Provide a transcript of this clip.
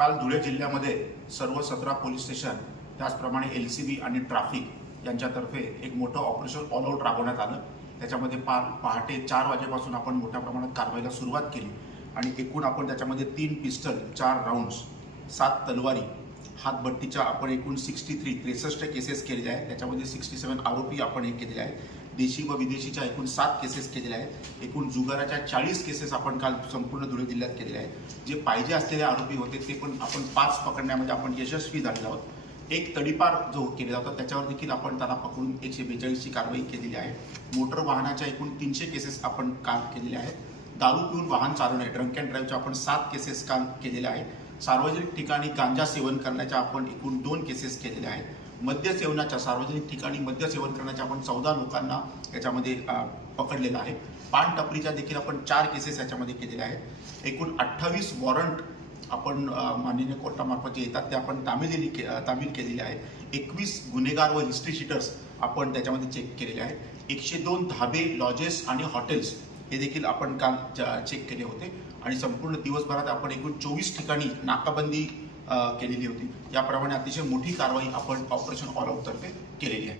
काल धुळे जिल्ह्यामध्ये सर्व 17 पोलीस स्टेशन त्याचप्रमाणे LCB आणि ट्रॅफिक यांच्यातर्फे एक मोठं ऑपरेशन ऑल आउट राबवण्यात आलं। त्याच्यामध्ये पहाटे 4 वाजेपासून आपण मोठ्या प्रमाणात कारवाईला सुरुवात केली आणि एकूण आपण त्याच्यामध्ये 3 पिस्टल, 4 राऊंड्स, 7 तलवारी, हातभट्टीच्या आपण एकूण 63 केसेस केलेल्या आहेत। त्याच्यामध्ये 67 आरोपी आपण हे केलेले आहेत। देशी व विदेशीच्या एकूण 7 केसेस केलेल्या आहेत। एकूण जुगाराच्या 40 केसेस आपण काल संपूर्ण धुळे जिल्ह्यात केलेल्या आहेत। जे पाहिजे असलेले आरोपी होते ते पण आपण 5 पकडण्यामध्ये आपण यशस्वी झालेलो आहोत। एक तडीपार जो केलेला होता त्याच्यावर देखील आपण त्याला पकडून 142 ची कारवाई केलेली आहे। मोटर वाहनाच्या एकूण 300 केसेस आपण काल केलेल्या आहेत। दारू पिऊन वाहन चालवणे, ड्रंक अँड ड्राईव्हच्या आपण 7 केसेस काल केलेल्या आहेत। सार्वजनिक ठिकाणी गांजा सेवन करण्याच्या आपण एकूण 2 केसेस केलेल्या आहेत। मद्य सेवनाच्या, सार्वजनिक ठिकाणी मद्य सेवन करण्याच्या आपण 14 लोकांना याच्यामध्ये पकडलेलं आहे। पान टपरीच्या देखील आपण 4 केसेस याच्यामध्ये केलेल्या आहेत। एकूण 28 वॉरंट आपण माननीय कोर्टामार्फत जे येतात ते आपण तामील केलेले आहेत। 21 गुन्हेगार व हिस्ट्री शीटर्स आपण त्याच्यामध्ये चेक केलेले आहेत। 102 धाबे, लॉजेस आणि हॉटेल्स हे देखील आपण काल चेक केले होते आणि संपूर्ण दिवसभरात आपण एकूण 24 ठिकाणी नाकाबंदी केलेली होती। याप्रमाणे अतिशय मोठी कारवाई आपण ऑपरेशन ऑल आउट तर्फे केलेली आहे।